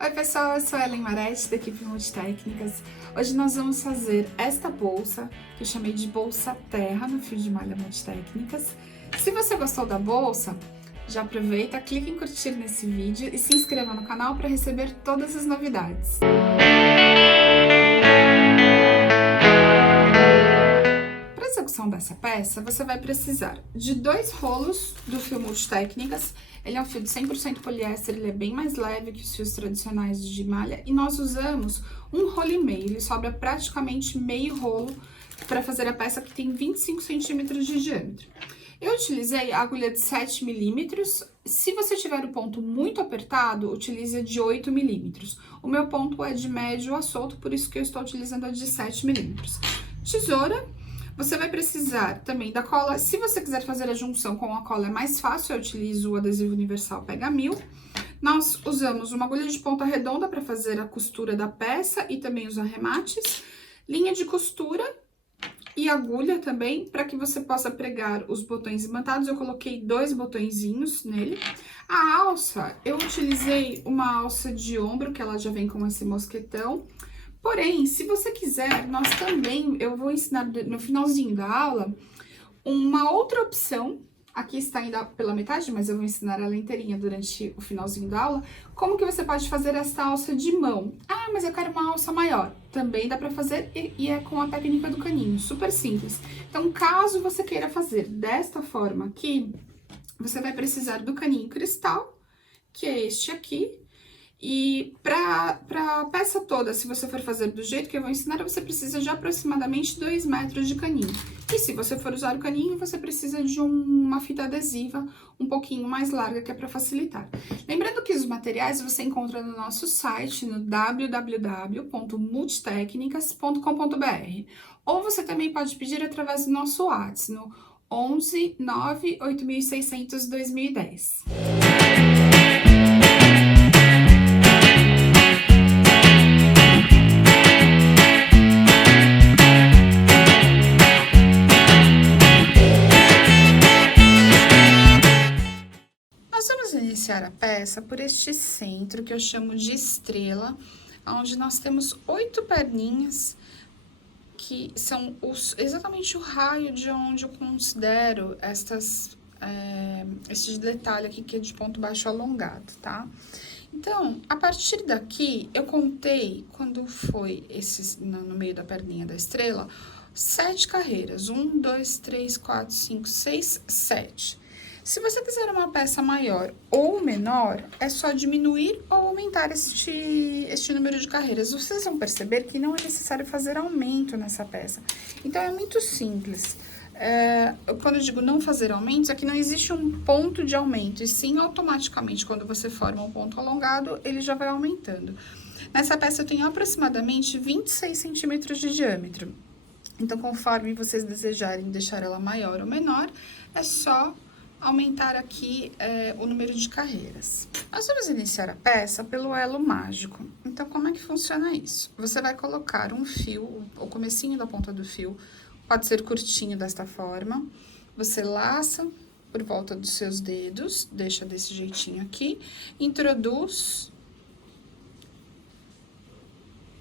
Oi pessoal, eu sou a Ellen Marete da equipe Multitécnicas. Hoje nós vamos fazer esta bolsa, que eu chamei de bolsa terra no fio de malha Multitécnicas. Se você gostou da bolsa, já aproveita, clique em curtir nesse vídeo e se inscreva no canal para receber todas as novidades. Para a execução dessa peça, você vai precisar de 2 rolos do fio Multitécnicas. Ele é um fio de 100% poliéster, ele é bem mais leve que os fios tradicionais de malha e nós usamos 1,5 rolo, ele sobra praticamente meio rolo para fazer a peça que tem 25 centímetros de diâmetro. Eu utilizei a agulha de 7 milímetros, se você tiver o ponto muito apertado, utilize a de 8 milímetros. O meu ponto é de médio a solto, por isso que eu estou utilizando a de 7 milímetros. Tesoura. Você vai precisar também da cola. Se você quiser fazer a junção com a cola, é mais fácil, eu utilizo o adesivo universal Pega 1000. Nós usamos uma agulha de ponta redonda para fazer a costura da peça e também os arremates, linha de costura e agulha também, para que você possa pregar os botões imantados. Eu coloquei 2 botõezinhos nele. A alça, eu utilizei uma alça de ombro, que ela já vem com esse mosquetão. Porém, se você quiser, nós também, eu vou ensinar no finalzinho da aula, uma outra opção, aqui está ainda pela metade, mas eu vou ensinar ela inteirinha durante o finalzinho da aula, como que você pode fazer essa alça de mão. Ah, mas eu quero uma alça maior. Também dá pra fazer e é com a técnica do caninho, super simples. Então, caso você queira fazer desta forma aqui, você vai precisar do caninho cristal, que é este aqui. E para a peça toda, se você for fazer do jeito que eu vou ensinar, você precisa de aproximadamente 2 metros de caninho. E se você for usar o caninho, você precisa de uma fita adesiva um pouquinho mais larga, que é para facilitar. Lembrando que os materiais você encontra no nosso site, no www.multitecnicas.com.br. Ou você também pode pedir através do nosso WhatsApp, no 11 9 8600 2010. Iniciar a peça por este centro que eu chamo de estrela, onde nós temos 8 perninhas que são exatamente o raio de onde eu considero este detalhe aqui que é de ponto baixo alongado, tá? Então, a partir daqui, eu contei quando foi no meio da perninha da estrela, 7 carreiras, 1, 2, 3, 4, 5, 6, 7. Se você quiser uma peça maior ou menor, é só diminuir ou aumentar este número de carreiras. Vocês vão perceber que não é necessário fazer aumento nessa peça. Então, é muito simples. Quando eu digo não fazer aumentos, é que não existe um ponto de aumento, e sim, automaticamente, quando você forma um ponto alongado, ele já vai aumentando. Nessa peça, eu tenho aproximadamente 26 centímetros de diâmetro. Então, conforme vocês desejarem deixar ela maior ou menor, é só aumentar aqui o número de carreiras. Nós vamos iniciar a peça pelo elo mágico. Então, como é que funciona isso? Você vai colocar um fio, o comecinho da ponta do fio, pode ser curtinho desta forma. Você laça por volta dos seus dedos, deixa desse jeitinho aqui, introduz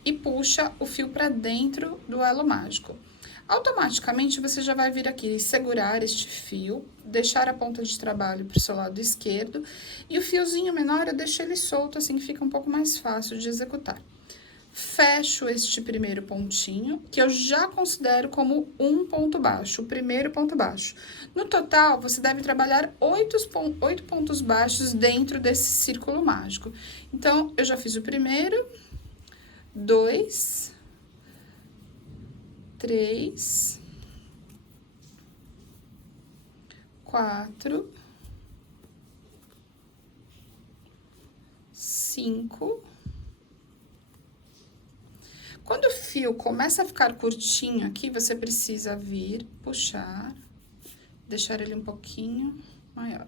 e puxa o fio para dentro do elo mágico. Automaticamente, você já vai vir aqui segurar este fio, deixar a ponta de trabalho para o seu lado esquerdo, e o fiozinho menor eu deixo ele solto, assim que fica um pouco mais fácil de executar. Fecho este primeiro pontinho, que eu já considero como um ponto baixo, o primeiro ponto baixo. No total, você deve trabalhar 8 pontos baixos dentro desse círculo mágico. Então, eu já fiz o primeiro, 2... 3, 4, 5. Quando o fio começa a ficar curtinho aqui, você precisa vir, puxar, deixar ele um pouquinho maior.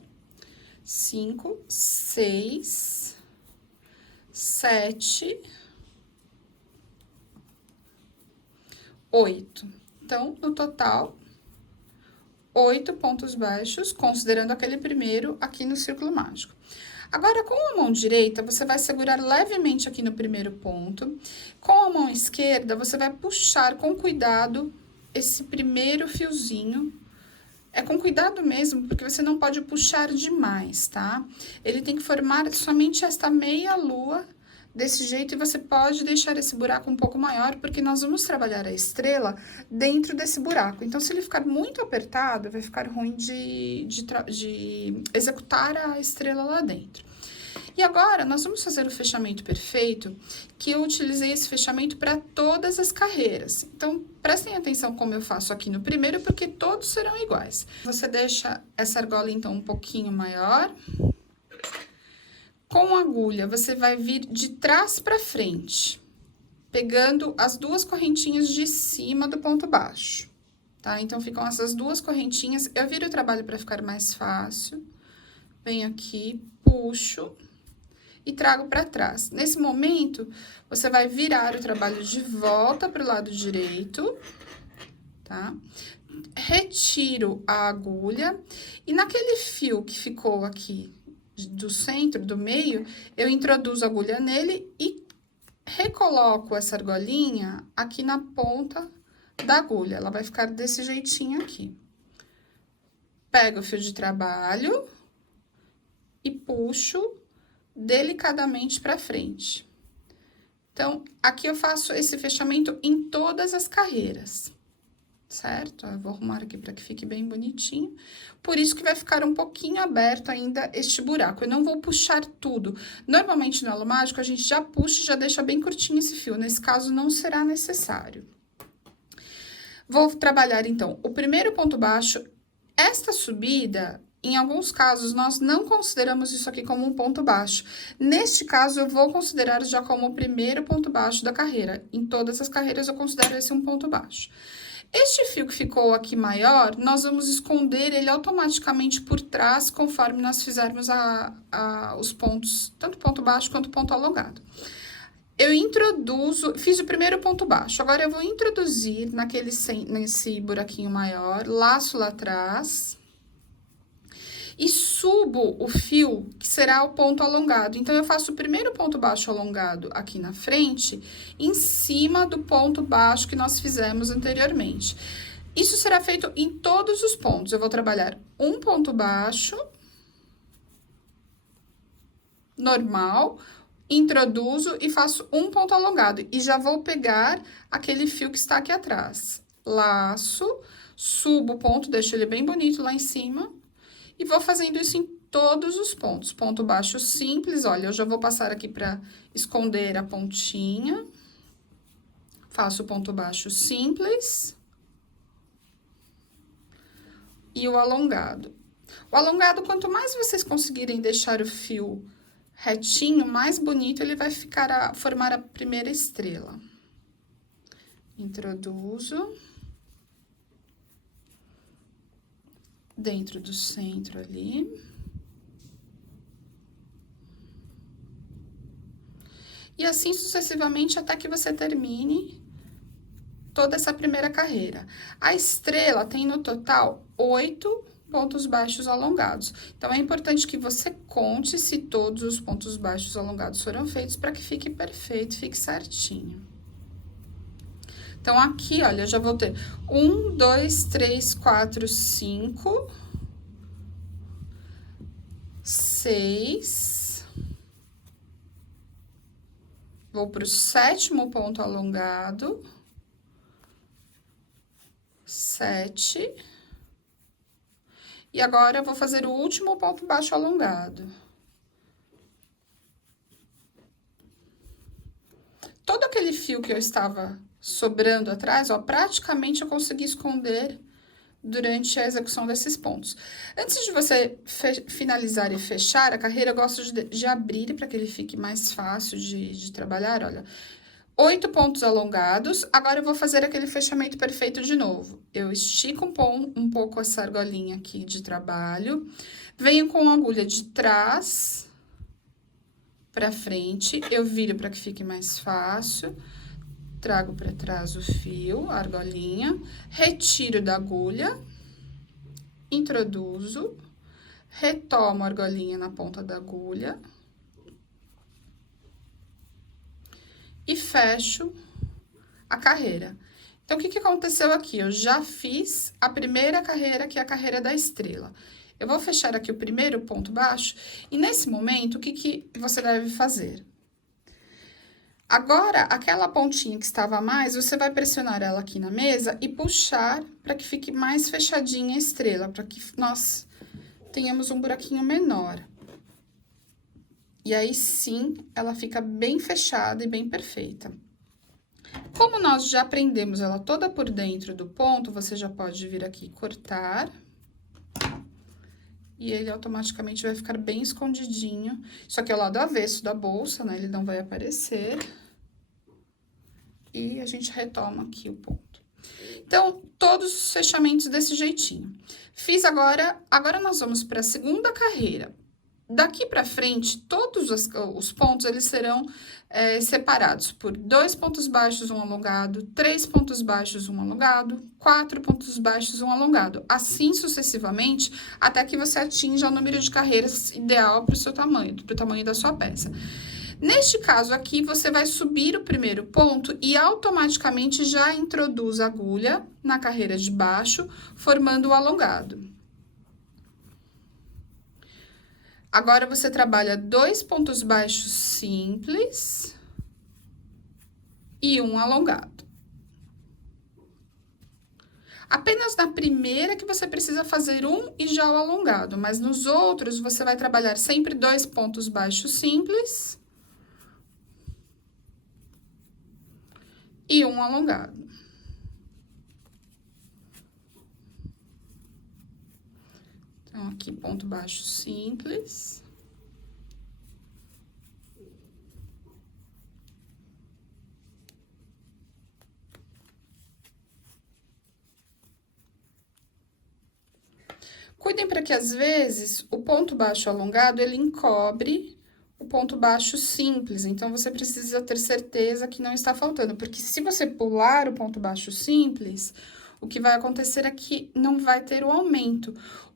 5, 6, 7... 8. Então, no total, 8 pontos baixos, considerando aquele primeiro aqui no círculo mágico. Agora, com a mão direita, você vai segurar levemente aqui no primeiro ponto. Com a mão esquerda, você vai puxar com cuidado esse primeiro fiozinho. É com cuidado mesmo, porque você não pode puxar demais, tá? Ele tem que formar somente esta meia lua desse jeito, e você pode deixar esse buraco um pouco maior, porque nós vamos trabalhar a estrela dentro desse buraco. Então, se ele ficar muito apertado, vai ficar ruim de executar a estrela lá dentro. E agora, nós vamos fazer o fechamento perfeito, que eu utilizei esse fechamento para todas as carreiras. Então, prestem atenção como eu faço aqui no primeiro, porque todos serão iguais. Você deixa essa argola, então, um pouquinho maior. Com a agulha, você vai vir de trás para frente, pegando as duas correntinhas de cima do ponto baixo, tá? Então, ficam essas duas correntinhas. Eu viro o trabalho para ficar mais fácil. Venho aqui, puxo e trago para trás. Nesse momento, você vai virar o trabalho de volta para o lado direito, tá? Retiro a agulha e naquele fio que ficou aqui do centro, do meio, eu introduzo a agulha nele e recoloco essa argolinha aqui na ponta da agulha. Ela vai ficar desse jeitinho aqui. Pego o fio de trabalho e puxo delicadamente para frente. Então, aqui eu faço esse fechamento em todas as carreiras, certo? Eu vou arrumar aqui para que fique bem bonitinho. Por isso que vai ficar um pouquinho aberto ainda este buraco. Eu não vou puxar tudo. Normalmente, no halo mágico, a gente já puxa e já deixa bem curtinho esse fio. Nesse caso, não será necessário. Vou trabalhar, então, o primeiro ponto baixo. Esta subida, em alguns casos, nós não consideramos isso aqui como um ponto baixo. Neste caso, eu vou considerar já como o primeiro ponto baixo da carreira. Em todas as carreiras, eu considero esse um ponto baixo. Este fio que ficou aqui maior, nós vamos esconder ele automaticamente por trás, conforme nós fizermos os pontos, tanto ponto baixo quanto ponto alongado. Eu introduzo, fiz o primeiro ponto baixo, agora eu vou introduzir nesse buraquinho maior, laço lá atrás e subo o fio, que será o ponto alongado. Então, eu faço o primeiro ponto baixo alongado aqui na frente, em cima do ponto baixo que nós fizemos anteriormente. Isso será feito em todos os pontos. Eu vou trabalhar um ponto baixo, normal, introduzo e faço um ponto alongado. E já vou pegar aquele fio que está aqui atrás. Laço, subo o ponto, deixo ele bem bonito lá em cima. E vou fazendo isso em todos os pontos. Ponto baixo simples, olha, eu já vou passar aqui para esconder a pontinha. Faço o ponto baixo simples. E o alongado. O alongado, quanto mais vocês conseguirem deixar o fio retinho, mais bonito ele vai ficar formar a primeira estrela. Introduzo. Dentro do centro ali. E assim sucessivamente até que você termine toda essa primeira carreira. A estrela tem no total 8 pontos baixos alongados. Então, é importante que você conte se todos os pontos baixos alongados foram feitos para que fique perfeito, fique certinho. Então, aqui, olha, eu já vou ter 1, 2, 3, 4, 5, 6. Vou pro 7º ponto alongado. 7. E agora, eu vou fazer o último ponto baixo alongado. Todo aquele fio que eu estava sobrando atrás, ó, praticamente eu consegui esconder durante a execução desses pontos. Antes de você finalizar e fechar a carreira, eu gosto de abrir para que ele fique mais fácil de trabalhar, olha. 8 pontos alongados, agora eu vou fazer aquele fechamento perfeito de novo. Eu estico um pouco essa argolinha aqui de trabalho, venho com a agulha de trás para frente, eu viro para que fique mais fácil. Trago para trás o fio, a argolinha, retiro da agulha, introduzo, retomo a argolinha na ponta da agulha. E fecho a carreira. Então, o que aconteceu aqui? Eu já fiz a primeira carreira, que é a carreira da estrela. Eu vou fechar aqui o primeiro ponto baixo, e nesse momento, o que você deve fazer? Agora, aquela pontinha que estava a mais, você vai pressionar ela aqui na mesa e puxar para que fique mais fechadinha a estrela, para que nós tenhamos um buraquinho menor. E aí, sim, ela fica bem fechada e bem perfeita. Como nós já prendemos ela toda por dentro do ponto, você já pode vir aqui e cortar. E ele automaticamente vai ficar bem escondidinho. Isso aqui é o lado avesso da bolsa, né? Ele não vai aparecer. E a gente retoma aqui o ponto. Então, todos os fechamentos desse jeitinho. Fiz agora nós vamos para a segunda carreira. Daqui pra frente, todos os pontos, eles serão separados por 2 pontos baixos, um alongado, 3 pontos baixos, um alongado, 4 pontos baixos, um alongado. Assim, sucessivamente, até que você atinja o número de carreiras ideal para o seu tamanho, para o tamanho da sua peça. Neste caso aqui, você vai subir o primeiro ponto e automaticamente já introduz a agulha na carreira de baixo, formando o alongado. Agora, você trabalha 2 pontos baixos simples e um alongado. Apenas na primeira que você precisa fazer um e já o alongado, mas nos outros, você vai trabalhar sempre 2 pontos baixos simples e um alongado. Então, aqui, ponto baixo simples. Cuidem para que, às vezes, o ponto baixo alongado, ele encobre o ponto baixo simples. Então, você precisa ter certeza que não está faltando, porque se você pular o ponto baixo simples, o que vai acontecer é que não vai ter o aumento.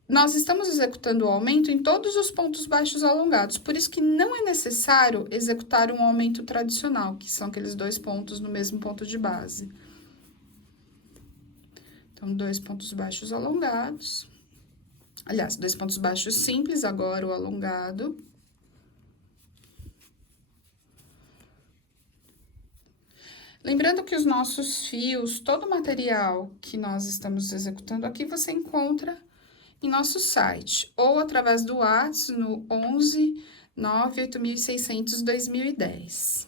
Nós estamos executando o aumento em todos os pontos baixos alongados, por isso que não é necessário executar um aumento tradicional, que são aqueles 2 pontos no mesmo ponto de base. Então, 2 pontos baixos alongados. Aliás, 2 pontos baixos simples, agora o alongado. Lembrando que os nossos fios, todo o material que nós estamos executando aqui, você encontra em nosso site, ou através do WhatsApp no 11 98600 2010.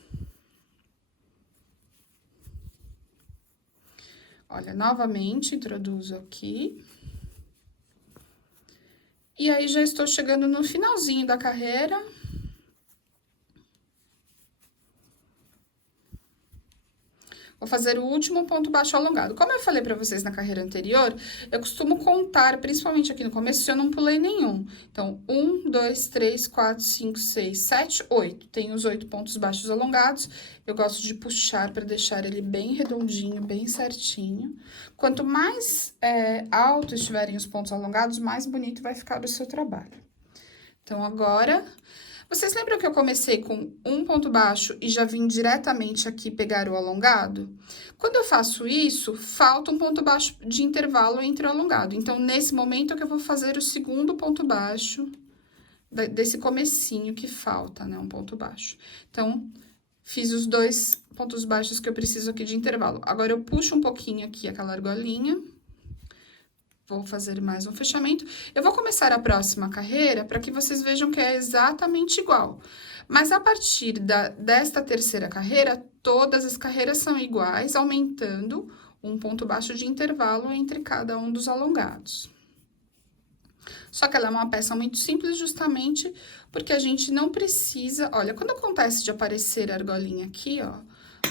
Olha, novamente, introduzo aqui. E aí, já estou chegando no finalzinho da carreira. Vou fazer o último ponto baixo alongado. Como eu falei pra vocês na carreira anterior, eu costumo contar, principalmente aqui no começo, se eu não pulei nenhum. Então, 1, 2, 3, 4, 5, 6, 7, 8. Tem os 8 pontos baixos alongados. Eu gosto de puxar pra deixar ele bem redondinho, bem certinho. Quanto mais alto estiverem os pontos alongados, mais bonito vai ficar o seu trabalho. Então, agora... Vocês lembram que eu comecei com um ponto baixo e já vim diretamente aqui pegar o alongado? Quando eu faço isso, falta um ponto baixo de intervalo entre o alongado. Então, nesse momento é que eu vou fazer o segundo ponto baixo desse comecinho que falta, né? Um ponto baixo. Então, fiz os 2 pontos baixos que eu preciso aqui de intervalo. Agora, eu puxo um pouquinho aqui aquela argolinha. Vou fazer mais um fechamento. Eu vou começar a próxima carreira para que vocês vejam que é exatamente igual. Mas a partir desta terceira carreira, todas as carreiras são iguais, aumentando um ponto baixo de intervalo entre cada um dos alongados. Só que ela é uma peça muito simples, justamente porque a gente não precisa... Olha, quando acontece de aparecer a argolinha aqui, ó,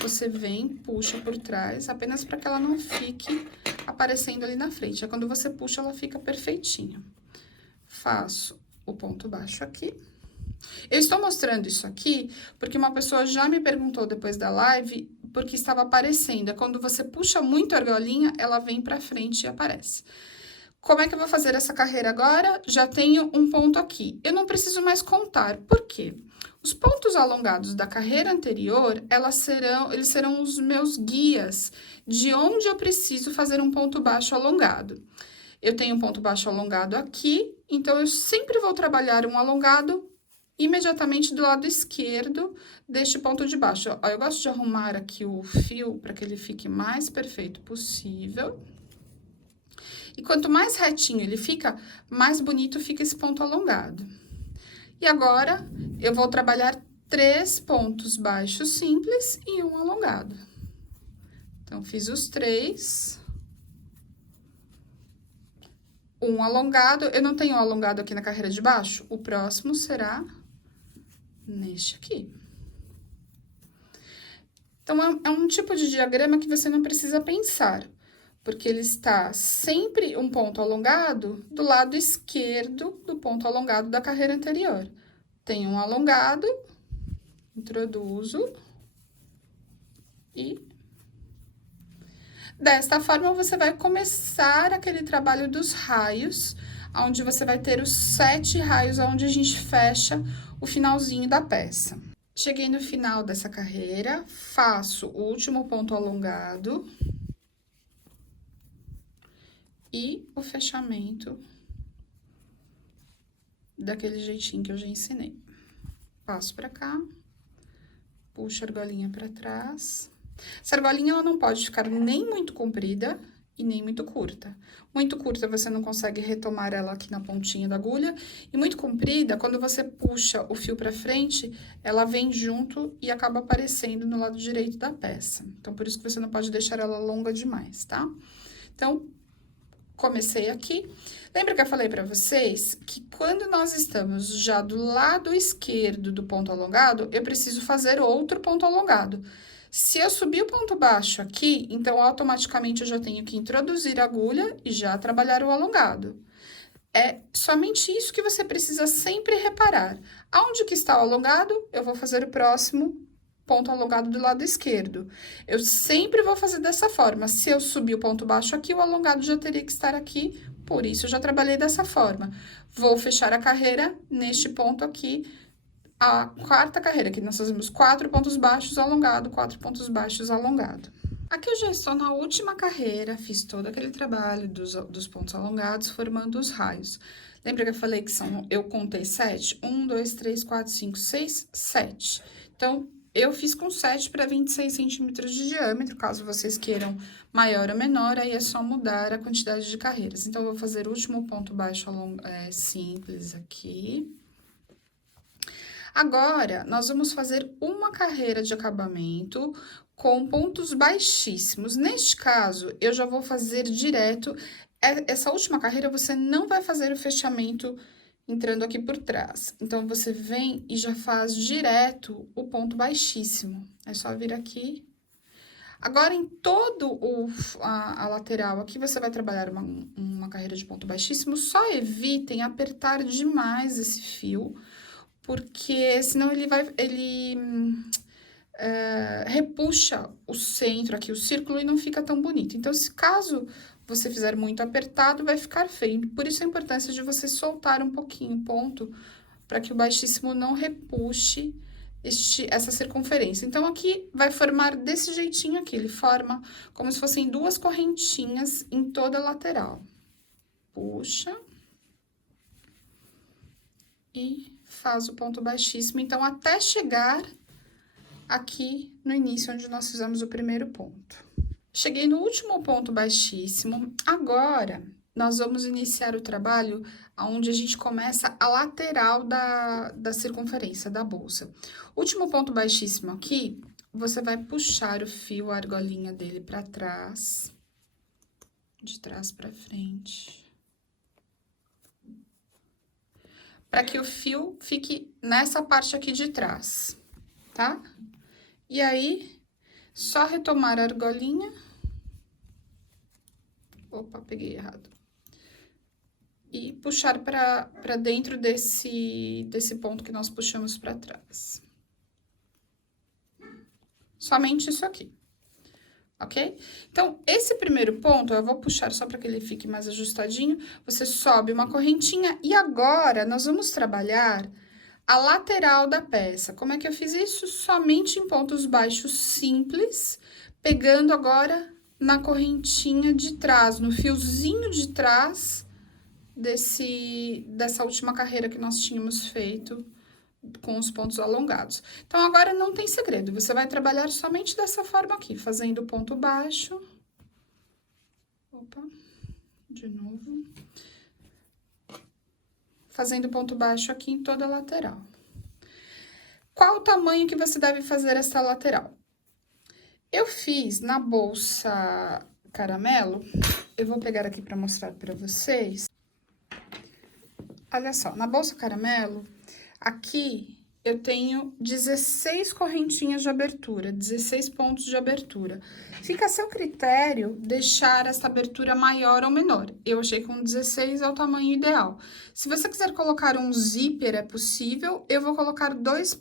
você vem, puxa por trás, apenas para que ela não fique aparecendo ali na frente. É quando você puxa, ela fica perfeitinha. Faço o ponto baixo aqui. Eu estou mostrando isso aqui porque uma pessoa já me perguntou depois da live porque estava aparecendo. É quando você puxa muito a argolinha, ela vem pra frente e aparece. Como é que eu vou fazer essa carreira agora? Já tenho um ponto aqui. Eu não preciso mais contar. Por quê? Os pontos alongados da carreira anterior, eles serão os meus guias de onde eu preciso fazer um ponto baixo alongado. Eu tenho um ponto baixo alongado aqui, então eu sempre vou trabalhar um alongado imediatamente do lado esquerdo deste ponto de baixo. Ó, eu gosto de arrumar aqui o fio para que ele fique mais perfeito possível. E quanto mais retinho ele fica, mais bonito fica esse ponto alongado. E agora, eu vou trabalhar 3 pontos baixos simples e um alongado. Então, fiz os 3. Um alongado, eu não tenho um alongado aqui na carreira de baixo, o próximo será neste aqui. Então, é um tipo de diagrama que você não precisa pensar, porque ele está sempre um ponto alongado do lado esquerdo do ponto alongado da carreira anterior. Tem um alongado, introduzo e... Desta forma, você vai começar aquele trabalho dos raios, onde você vai ter os 7 raios, onde a gente fecha o finalzinho da peça. Cheguei no final dessa carreira, faço o último ponto alongado e o fechamento daquele jeitinho que eu já ensinei. Passo pra cá, puxo a argolinha pra trás. Essa argolinha, ela não pode ficar nem muito comprida e nem muito curta. Muito curta, você não consegue retomar ela aqui na pontinha da agulha. E muito comprida, quando você puxa o fio pra frente, ela vem junto e acaba aparecendo no lado direito da peça. Então, por isso que você não pode deixar ela longa demais, tá? Então, comecei aqui. Lembra que eu falei pra vocês que quando nós estamos já do lado esquerdo do ponto alongado, eu preciso fazer outro ponto alongado. Se eu subir o ponto baixo aqui, então, automaticamente, eu já tenho que introduzir a agulha e já trabalhar o alongado. É somente isso que você precisa sempre reparar. Aonde que está o alongado, eu vou fazer o próximo ponto alongado do lado esquerdo. Eu sempre vou fazer dessa forma. Se eu subir o ponto baixo aqui, o alongado já teria que estar aqui, por isso eu já trabalhei dessa forma. Vou fechar a carreira neste ponto aqui, a 4ª carreira, que nós fazemos 4 pontos baixos alongado, 4 pontos baixos alongado. Aqui eu já estou na última carreira, fiz todo aquele trabalho dos pontos alongados, formando os raios. Lembra que eu falei que eu contei 7? 1, 2, 3, 4, 5, 6, 7. Então, eu fiz com 7 para 26 centímetros de diâmetro, caso vocês queiram maior ou menor, aí é só mudar a quantidade de carreiras. Então, eu vou fazer o último ponto baixo simples aqui. Agora, nós vamos fazer uma carreira de acabamento com pontos baixíssimos. Neste caso, eu já vou fazer direto. Essa última carreira, você não vai fazer o fechamento entrando aqui por trás. Então, você vem e já faz direto o ponto baixíssimo. É só vir aqui. Agora, em todo a lateral aqui, você vai trabalhar uma carreira de ponto baixíssimo. Só evitem apertar demais esse fio, porque senão ele repuxa o centro aqui, o círculo, e não fica tão bonito. Então, se caso você fizer muito apertado, vai ficar feio. Por isso a importância de você soltar um pouquinho o ponto, para que o baixíssimo não repuxe essa circunferência. Então, aqui vai formar desse jeitinho aqui, ele forma como se fossem 2 correntinhas em toda a lateral. Puxa. E faz o ponto baixíssimo, então, até chegar aqui no início, onde nós fizemos o primeiro ponto. Cheguei no último ponto baixíssimo. Agora, nós vamos iniciar o trabalho onde a gente começa a lateral da circunferência da bolsa. Último ponto baixíssimo aqui, você vai puxar o fio, a argolinha dele para trás, de trás para frente, para que o fio fique nessa parte aqui de trás, tá? E aí, só retomar a argolinha. Opa, peguei errado. E puxar para dentro desse ponto que nós puxamos para trás. Somente isso aqui. ok? Então, esse primeiro ponto, eu vou puxar só para que ele fique mais ajustadinho. Você sobe uma correntinha e agora nós vamos trabalhar a lateral da peça. Como é que eu fiz isso? Somente em pontos baixos simples, pegando agora na correntinha de trás, no fiozinho de trás dessa última carreira que nós tínhamos feito com os pontos alongados. Então, agora não tem segredo, você vai trabalhar somente dessa forma aqui, fazendo ponto baixo. Opa, de novo. Fazendo ponto baixo aqui em toda a lateral. Qual o tamanho que você deve fazer essa lateral? Eu fiz na bolsa caramelo, eu vou pegar aqui para mostrar para vocês. Olha só, na bolsa caramelo, aqui eu tenho 16 correntinhas de abertura, 16 pontos de abertura. Fica a seu critério deixar essa abertura maior ou menor. Eu achei que com 16 é o tamanho ideal. Se você quiser colocar um zíper, é possível. Eu vou colocar dois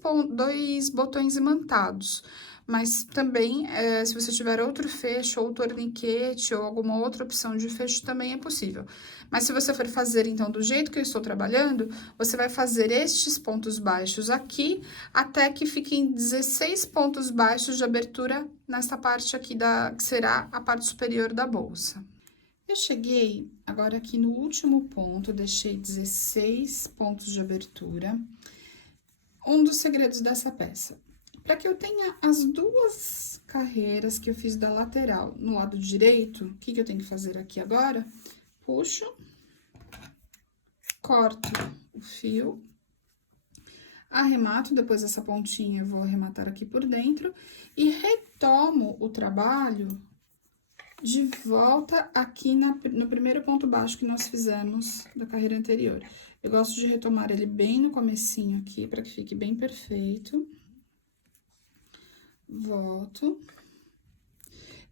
botões imantados. Mas também, se você tiver outro fecho, ou torniquete, ou alguma outra opção de fecho, também é possível. Mas se você for fazer, então, do jeito que eu estou trabalhando, você vai fazer estes pontos baixos aqui, até que fiquem 16 pontos baixos de abertura nessa parte aqui, que será a parte superior da bolsa. Eu cheguei agora aqui no último ponto, deixei 16 pontos de abertura. Um dos segredos dessa peça. Para que eu tenha as duas carreiras que eu fiz da lateral no lado direito, o que eu tenho que fazer aqui agora? Puxo, corto o fio, arremato, depois essa pontinha eu vou arrematar aqui por dentro e retomo o trabalho de volta aqui no primeiro ponto baixo que nós fizemos da carreira anterior. Eu gosto de retomar ele bem no comecinho aqui, para que fique bem perfeito. Volto.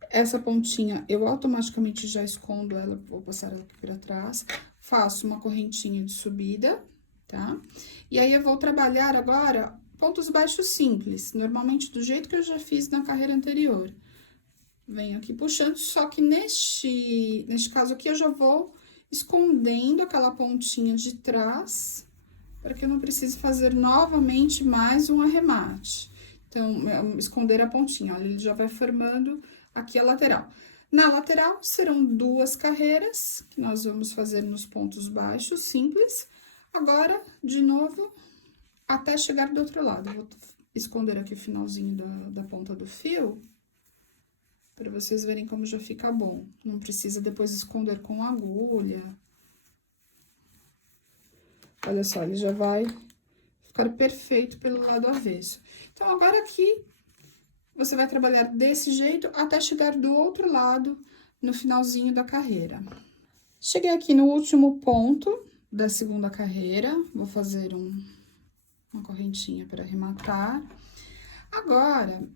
Essa pontinha, eu automaticamente já escondo ela, vou passar ela aqui pra trás. Faço uma correntinha de subida, tá? E aí, eu vou trabalhar agora pontos baixos simples, normalmente do jeito que eu já fiz na carreira anterior. Venho aqui puxando, só que neste caso aqui, eu já vou escondendo aquela pontinha de trás, para que eu não precise fazer novamente mais um arremate. Então, esconder a pontinha, olha, ele já vai formando aqui a lateral. Na lateral, serão duas carreiras, que nós vamos fazer nos pontos baixos, simples. Agora, de novo, até chegar do outro lado. Eu vou esconder aqui o finalzinho da ponta do fio, para vocês verem como já fica bom. Não precisa depois esconder com agulha. Olha só, ele já vai ficar perfeito pelo lado avesso. Então, agora aqui, você vai trabalhar desse jeito até chegar do outro lado, no finalzinho da carreira. Cheguei aqui no último ponto da segunda carreira, vou fazer uma correntinha para arrematar. Agora,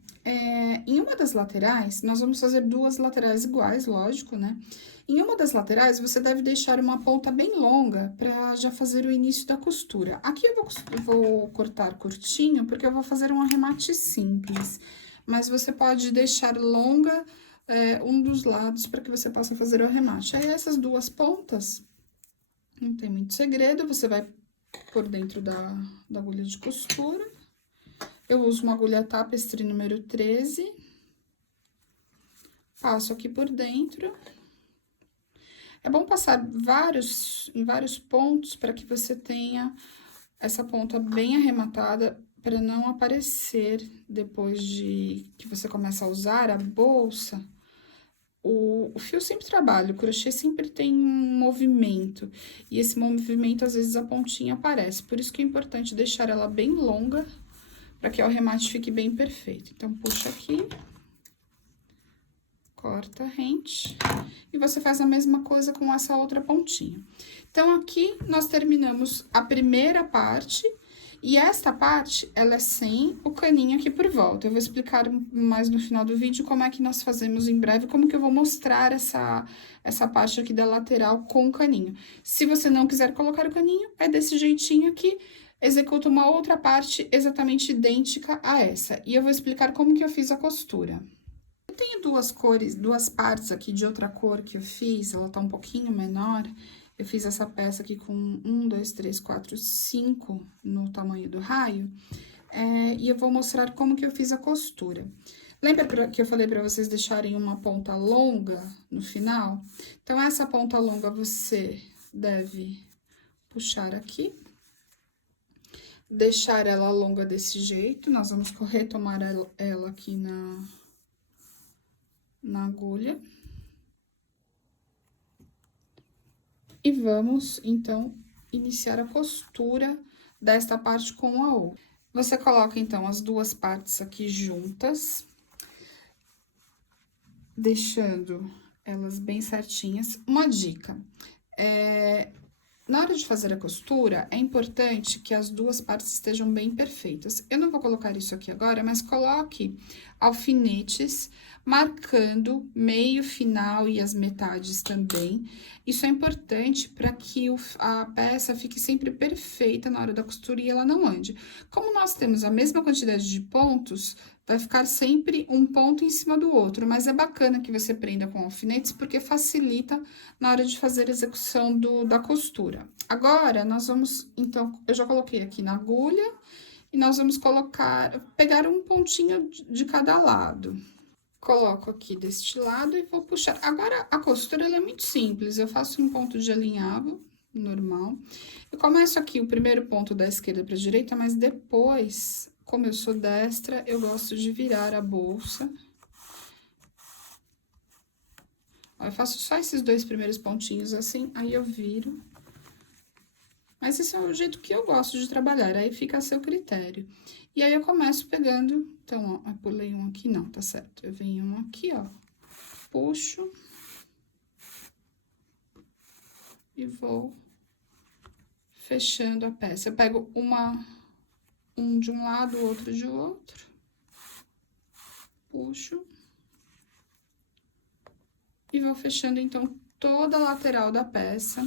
em uma das laterais, nós vamos fazer duas laterais iguais, lógico, né? Em uma das laterais, você deve deixar uma ponta bem longa para já fazer o início da costura. Aqui eu vou cortar curtinho, porque eu vou fazer um arremate simples. Mas você pode deixar longa um dos lados para que você possa fazer o arremate. Aí, essas duas pontas, não tem muito segredo, você vai por dentro da agulha de costura. Eu uso uma agulha tapestry número 13. Passo aqui por dentro. É bom passar em vários pontos para que você tenha essa ponta bem arrematada, para não aparecer depois de que você começa a usar a bolsa. O fio sempre trabalha, o crochê sempre tem um movimento, e esse movimento, às vezes, a pontinha aparece. Por isso que é importante deixar ela bem longa, para que o arremate fique bem perfeito. Então, puxa aqui, corta a rente, e você faz a mesma coisa com essa outra pontinha. Então, aqui, nós terminamos a primeira parte, e esta parte, ela é sem o caninho aqui por volta. Eu vou explicar mais no final do vídeo como é que nós fazemos em breve, como que eu vou mostrar essa parte aqui da lateral com o caninho. Se você não quiser colocar o caninho, é desse jeitinho aqui. Executa uma outra parte exatamente idêntica a essa. E eu vou explicar como que eu fiz a costura. Eu tenho duas cores, duas partes aqui de outra cor que eu fiz, ela tá um pouquinho menor. Eu fiz essa peça aqui com 1, 2, 3, 4, 5 no tamanho do raio. E eu vou mostrar como que eu fiz a costura. Lembra que eu falei para vocês deixarem uma ponta longa no final? Então, essa ponta longa você deve puxar aqui. Deixar ela longa desse jeito. Nós vamos retomar ela aqui na agulha. E vamos, então, iniciar a costura desta parte com a outra. Você coloca, então, as duas partes aqui juntas, deixando elas bem certinhas. Uma dica, na hora de fazer a costura, é importante que as duas partes estejam bem perfeitas. Eu não vou colocar isso aqui agora, mas coloque alfinetes marcando meio, final e as metades também. Isso é importante para que a peça fique sempre perfeita na hora da costura e ela não ande. Como nós temos a mesma quantidade de pontos, vai ficar sempre um ponto em cima do outro, mas é bacana que você prenda com alfinetes, porque facilita na hora de fazer a execução da costura. Agora, nós vamos, então, eu já coloquei aqui na agulha, e nós vamos pegar um pontinho de cada lado. Coloco aqui deste lado e vou puxar. Agora, a costura, ela é muito simples, eu faço um ponto de alinhavo, normal. Eu começo aqui o primeiro ponto da esquerda para a direita, mas depois, como eu sou destra, eu gosto de virar a bolsa. Eu faço só esses dois primeiros pontinhos assim, aí eu viro. Mas esse é o jeito que eu gosto de trabalhar, aí fica a seu critério. E aí, eu começo pegando, então, ó, eu pulei um aqui, não, tá certo. Eu venho um aqui, ó, puxo. E vou fechando a peça. Eu pego um de um lado, outro de outro. Puxo. E vou fechando, então, toda a lateral da peça.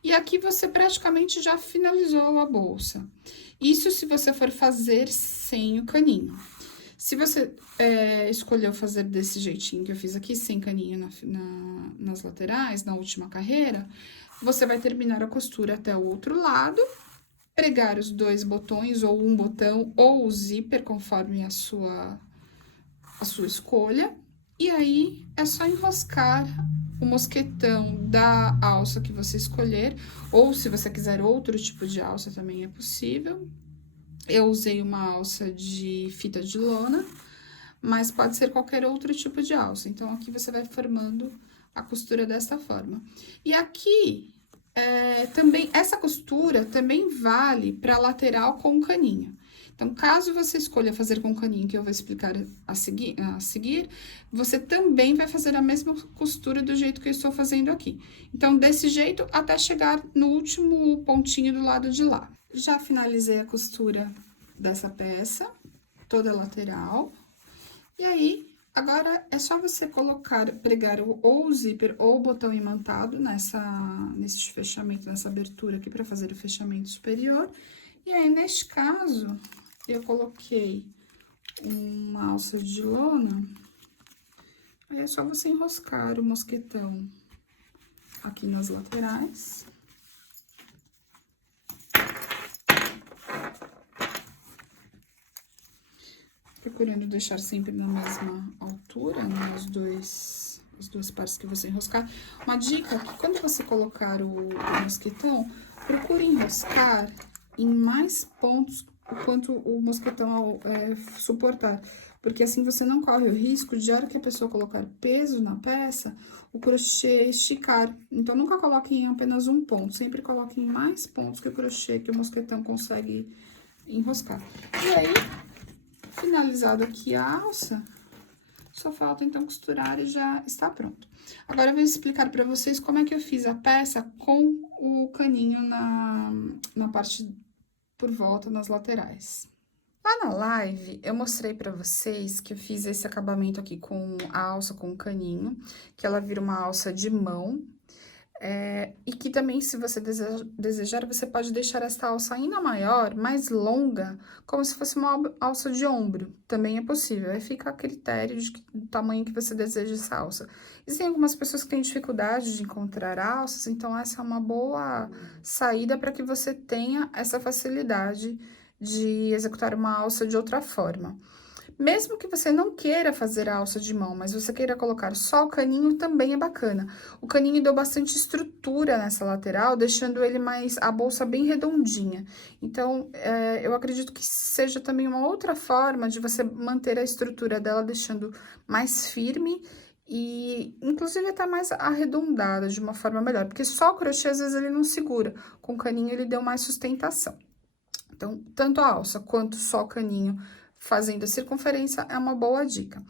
E aqui, você praticamente já finalizou a bolsa. Isso se você for fazer sem o caninho. Se você escolheu fazer desse jeitinho que eu fiz aqui, sem caninho nas laterais, na última carreira, você vai terminar a costura até o outro lado, pregar os dois botões, ou um botão, ou o zíper, conforme a sua escolha. E aí, é só enroscar o mosquetão da alça que você escolher, ou se você quiser outro tipo de alça, também é possível. Eu usei uma alça de fita de lona, mas pode ser qualquer outro tipo de alça. Então, aqui você vai formando a costura desta forma. E aqui, também, essa costura também vale para lateral com caninho. Então, caso você escolha fazer com caninho, que eu vou explicar a seguir, você também vai fazer a mesma costura do jeito que eu estou fazendo aqui. Então, desse jeito, até chegar no último pontinho do lado de lá. Já finalizei a costura dessa peça, toda a lateral. E aí, agora, é só você pregar ou o zíper ou o botão imantado nesse fechamento, nessa abertura aqui, para fazer o fechamento superior. E aí, neste caso, eu coloquei uma alça de lona, aí é só você enroscar o mosquetão aqui nas laterais. Procurando deixar sempre na mesma altura, né, as duas partes que você enroscar. Uma dica, que quando você colocar o mosquetão, procure enroscar em mais pontos o quanto o mosquetão suportar, porque assim você não corre o risco de, a hora que a pessoa colocar peso na peça, o crochê esticar. Então, nunca coloque em apenas um ponto, sempre coloque em mais pontos que o crochê, que o mosquetão consegue enroscar. E aí, finalizado aqui a alça, só falta, então, costurar e já está pronto. Agora, eu vou explicar para vocês como é que eu fiz a peça com o caninho na parte por volta, nas laterais. Lá na live, eu mostrei pra vocês que eu fiz esse acabamento aqui com a alça com o caninho, que ela vira uma alça de mão. E que também, se você desejar, você pode deixar esta alça ainda maior, mais longa, como se fosse uma alça de ombro. Também é possível. Aí fica a critério do tamanho que você deseja essa alça. Existem algumas pessoas que têm dificuldade de encontrar alças, então essa é uma boa saída para que você tenha essa facilidade de executar uma alça de outra forma. Mesmo que você não queira fazer a alça de mão, mas você queira colocar só o caninho, também é bacana. O caninho deu bastante estrutura nessa lateral, deixando ele a bolsa bem redondinha. Então, eu acredito que seja também uma outra forma de você manter a estrutura dela, deixando mais firme e, inclusive, até mais arredondada, de uma forma melhor. Porque só o crochê, às vezes, ele não segura. Com o caninho, ele deu mais sustentação. Então, tanto a alça quanto só o caninho fazendo a circunferência é uma boa dica.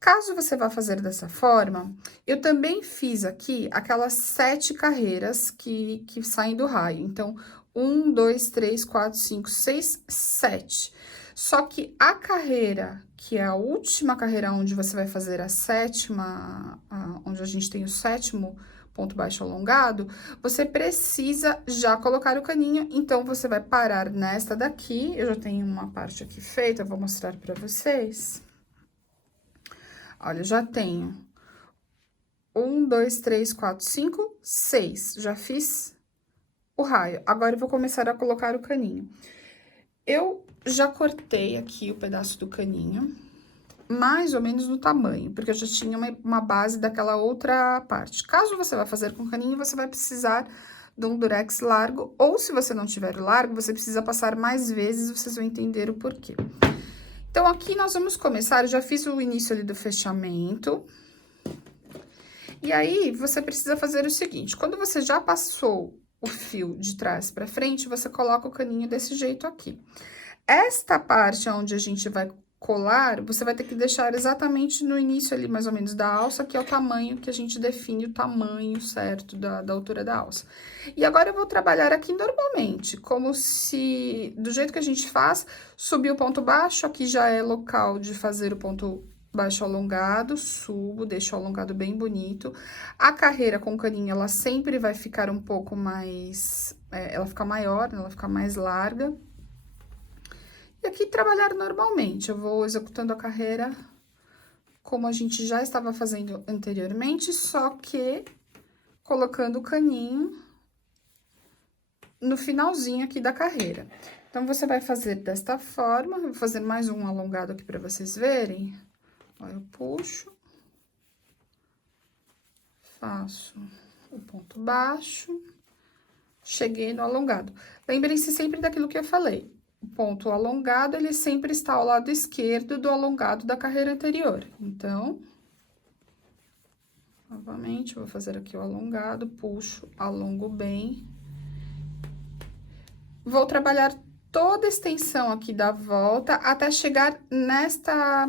Caso você vá fazer dessa forma, eu também fiz aqui aquelas 7 carreiras que saem do raio. Então, 1, 2, 3, 4, 5, 6, 7. Só que a carreira, que é a última carreira onde você vai fazer a sétima, onde a gente tem o 7º ponto baixo alongado, você precisa já colocar o caninho, então, você vai parar nesta daqui. Eu já tenho uma parte aqui feita, eu vou mostrar pra vocês. Olha, eu já tenho 1, 2, 3, 4, 5, 6. Já fiz o raio. Agora, eu vou começar a colocar o caninho. Eu já cortei aqui o pedaço do caninho, mais ou menos no tamanho, porque eu já tinha uma base daquela outra parte. Caso você vá fazer com caninho, você vai precisar de um durex largo, ou se você não tiver o largo, você precisa passar mais vezes, vocês vão entender o porquê. Então, aqui nós vamos começar, eu já fiz o início ali do fechamento. E aí, você precisa fazer o seguinte, quando você já passou o fio de trás pra frente, você coloca o caninho desse jeito aqui. Esta parte onde a gente vai colar, você vai ter que deixar exatamente no início ali, mais ou menos, da alça, que é o tamanho que a gente define o tamanho certo da altura da alça. E agora, eu vou trabalhar aqui normalmente, como se, do jeito que a gente faz, subir o ponto baixo, aqui já é local de fazer o ponto baixo alongado, subo, deixo o alongado bem bonito. A carreira com caninho, ela sempre vai ficar um pouco mais, ela fica maior, né? Ela fica mais larga. E aqui, trabalhar normalmente, eu vou executando a carreira como a gente já estava fazendo anteriormente, só que colocando o caninho no finalzinho aqui da carreira. Então, você vai fazer desta forma, eu vou fazer mais um alongado aqui para vocês verem. Ó, eu puxo, faço o ponto baixo, cheguei no alongado. Lembrem-se sempre daquilo que eu falei. O ponto alongado, ele sempre está ao lado esquerdo do alongado da carreira anterior. Então, novamente, vou fazer aqui o alongado, puxo, alongo bem. Vou trabalhar toda a extensão aqui da volta até chegar nesta...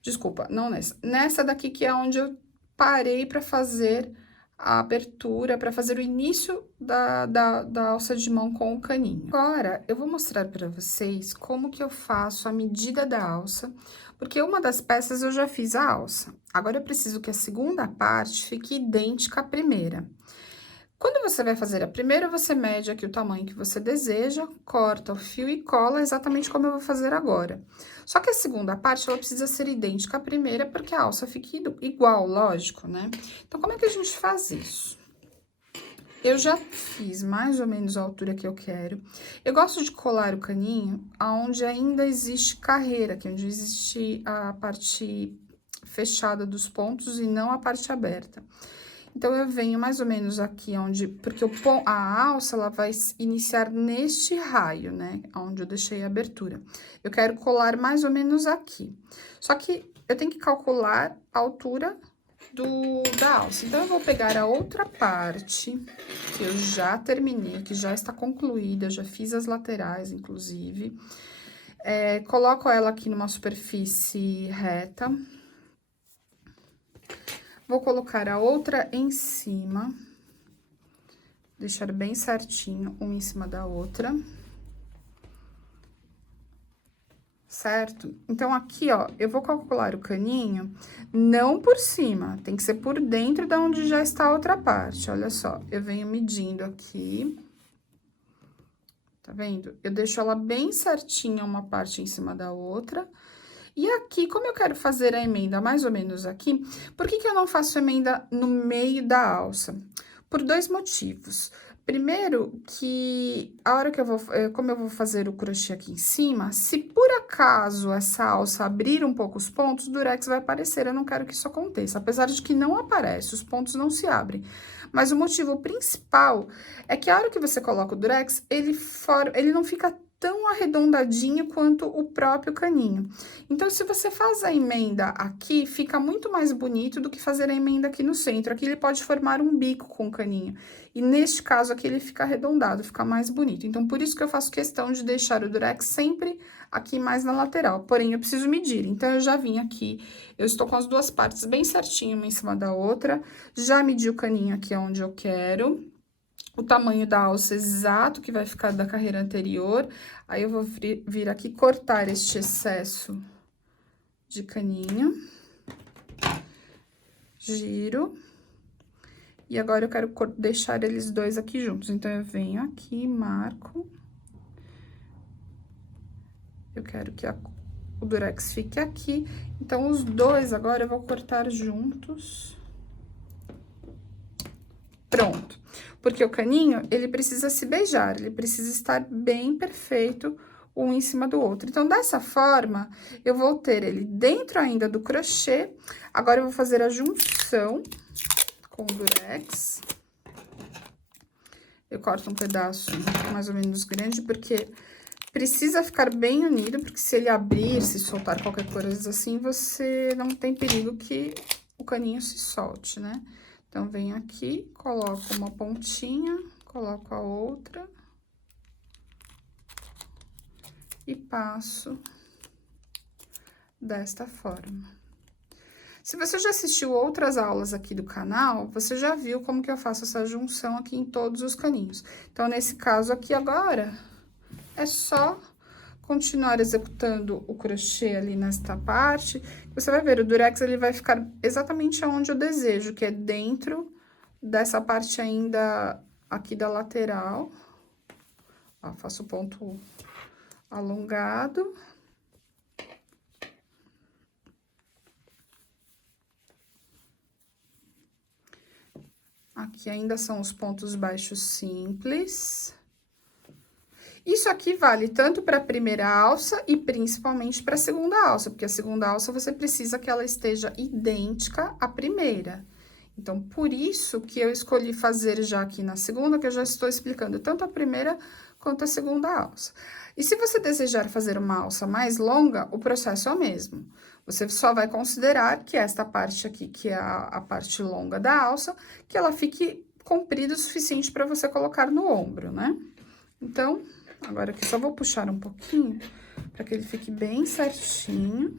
Desculpa, não nessa. Nessa daqui que é onde eu parei para fazer a abertura, para fazer o início da alça de mão com o caninho. Agora, eu vou mostrar para vocês como que eu faço a medida da alça, porque uma das peças eu já fiz a alça. Agora, eu preciso que a segunda parte fique idêntica à primeira. Quando você vai fazer a primeira, você mede aqui o tamanho que você deseja, corta o fio e cola exatamente como eu vou fazer agora. Só que a segunda parte, ela precisa ser idêntica à primeira, porque a alça fique igual, lógico, né? Então, como é que a gente faz isso? Eu já fiz mais ou menos a altura que eu quero. Eu gosto de colar o caninho aonde ainda existe carreira, que é onde existe a parte fechada dos pontos e não a parte aberta. Então, eu venho mais ou menos aqui onde... Porque a alça, ela vai iniciar neste raio, né? Onde eu deixei a abertura. Eu quero colar mais ou menos aqui. Só que eu tenho que calcular a altura da alça. Então, eu vou pegar a outra parte, que eu já terminei, que já está concluída, já fiz as laterais, inclusive. Coloco ela aqui numa superfície reta. Vou colocar a outra em cima, deixar bem certinho, uma em cima da outra. certo? Então, aqui, ó, eu vou calcular o caninho não por cima, tem que ser por dentro da onde já está a outra parte. Olha só, eu venho medindo aqui. Tá vendo? Eu deixo ela bem certinha, uma parte em cima da outra. E aqui, como eu quero fazer a emenda mais ou menos aqui, por que que eu não faço emenda no meio da alça? Por dois motivos. Primeiro, que a hora que eu vou, como eu vou fazer o crochê aqui em cima, se por acaso essa alça abrir um pouco os pontos, o durex vai aparecer, eu não quero que isso aconteça. Apesar de que não aparece, os pontos não se abrem. Mas o motivo principal é que a hora que você coloca o durex, ele não fica tão arredondadinho quanto o próprio caninho. Então, se você faz a emenda aqui, fica muito mais bonito do que fazer a emenda aqui no centro. Aqui ele pode formar um bico com o caninho. E neste caso aqui, ele fica arredondado, fica mais bonito. Então, por isso que eu faço questão de deixar o durex sempre aqui mais na lateral. Porém, eu preciso medir. Então, eu já vim aqui, eu estou com as duas partes bem certinho, uma em cima da outra. Já medi o caninho aqui onde eu quero. O tamanho da alça exato que vai ficar da carreira anterior. Aí, eu vou vir aqui cortar este excesso de caninho. Giro. E agora, eu quero deixar eles dois aqui juntos. Então, eu venho aqui, marco. Eu quero que o durex fique aqui. Então, os dois agora eu vou cortar juntos. Pronto. Porque o caninho, ele precisa se beijar, ele precisa estar bem perfeito um em cima do outro. Então, dessa forma, eu vou ter ele dentro ainda do crochê. Agora, eu vou fazer a junção com o durex. Eu corto um pedaço mais ou menos grande, porque precisa ficar bem unido, porque se ele abrir, se soltar qualquer coisa assim, você não tem perigo que o caninho se solte, né? Então, venho aqui, coloco uma pontinha, coloco a outra. E passo desta forma. Se você já assistiu outras aulas aqui do canal, você já viu como que eu faço essa junção aqui em todos os caninhos. Então, nesse caso aqui agora, é só continuar executando o crochê ali nesta parte. Você vai ver, o durex ele vai ficar exatamente onde eu desejo, que é dentro dessa parte ainda aqui da lateral. Ó, faço o ponto alongado. Aqui ainda são os pontos baixos simples. Isso aqui vale tanto para a primeira alça e principalmente para a segunda alça, porque a segunda alça você precisa que ela esteja idêntica à primeira. Então, por isso que eu escolhi fazer já aqui na segunda, que eu já estou explicando tanto a primeira quanto a segunda alça. E se você desejar fazer uma alça mais longa, o processo é o mesmo. Você só vai considerar que esta parte aqui, que é a parte longa da alça, que ela fique comprida o suficiente para você colocar no ombro, né? Então, agora aqui só vou puxar um pouquinho, para que ele fique bem certinho.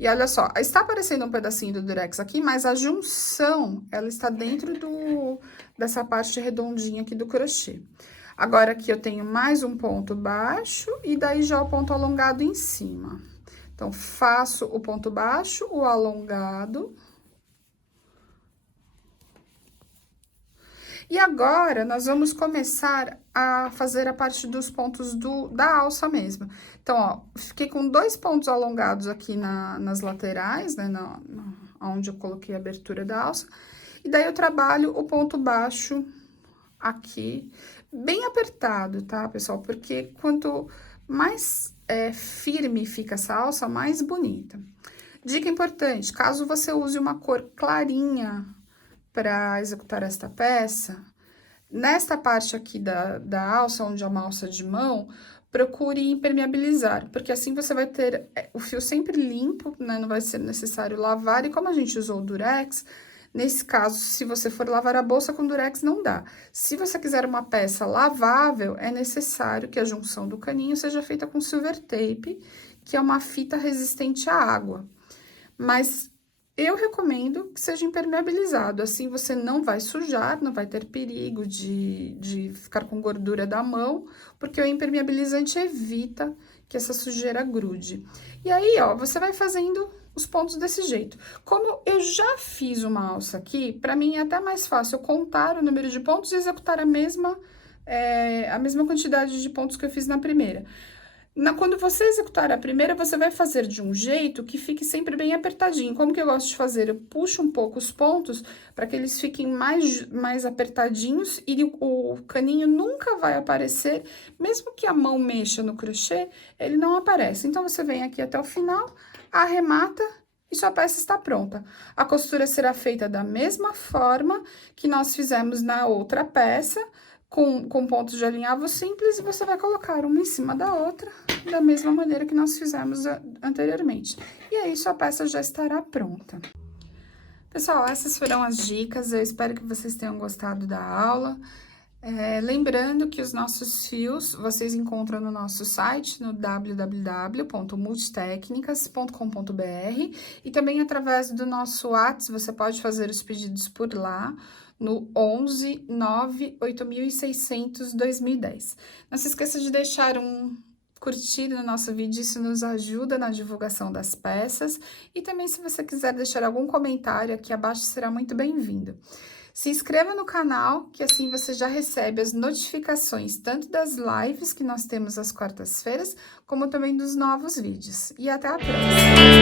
E olha só, está aparecendo um pedacinho do durex aqui, mas a junção, ela está dentro dessa parte redondinha aqui do crochê. Agora, aqui eu tenho mais um ponto baixo e daí já o ponto alongado em cima. Então, faço o ponto baixo, o alongado. E agora, nós vamos começar a fazer a parte dos pontos da alça mesmo. Então, ó, fiquei com 2 pontos alongados aqui nas laterais, né, onde eu coloquei a abertura da alça. E daí, eu trabalho o ponto baixo aqui, bem apertado, tá, pessoal? Porque quanto mais firme fica essa alça, mais bonita. Dica importante, caso você use uma cor clarinha para executar esta peça, nesta parte aqui da alça, onde é uma alça de mão, procure impermeabilizar, porque assim você vai ter o fio sempre limpo, né? Não vai ser necessário lavar, e como a gente usou o durex, nesse caso, se você for lavar a bolsa com durex, não dá. Se você quiser uma peça lavável, é necessário que a junção do caninho seja feita com silver tape, que é uma fita resistente à água. Mas eu recomendo que seja impermeabilizado, assim você não vai sujar, não vai ter perigo de ficar com gordura da mão, porque o impermeabilizante evita que essa sujeira grude. E aí, ó, você vai fazendo os pontos desse jeito. Como eu já fiz uma alça aqui, pra mim é até mais fácil eu contar o número de pontos e executar a mesma quantidade de pontos que eu fiz na primeira. Quando você executar a primeira, você vai fazer de um jeito que fique sempre bem apertadinho. Como que eu gosto de fazer? Eu puxo um pouco os pontos para que eles fiquem mais apertadinhos e o caninho nunca vai aparecer, mesmo que a mão mexa no crochê, ele não aparece. Então, você vem aqui até o final, arremata e sua peça está pronta. A costura será feita da mesma forma que nós fizemos na outra peça, com pontos de alinhavo simples, e você vai colocar uma em cima da outra, da mesma maneira que nós fizemos anteriormente. E aí, sua peça já estará pronta. Pessoal, essas foram as dicas, eu espero que vocês tenham gostado da aula. Lembrando que os nossos fios vocês encontram no nosso site, no www.multitecnicas.com.br, e também através do nosso WhatsApp, você pode fazer os pedidos por lá, no 11 98600 2010. Não se esqueça de deixar um curtir no nosso vídeo, isso nos ajuda na divulgação das peças. E também, se você quiser deixar algum comentário aqui abaixo, será muito bem-vindo. Se inscreva no canal, que assim você já recebe as notificações tanto das lives que nós temos às quartas-feiras, como também dos novos vídeos. E até a próxima!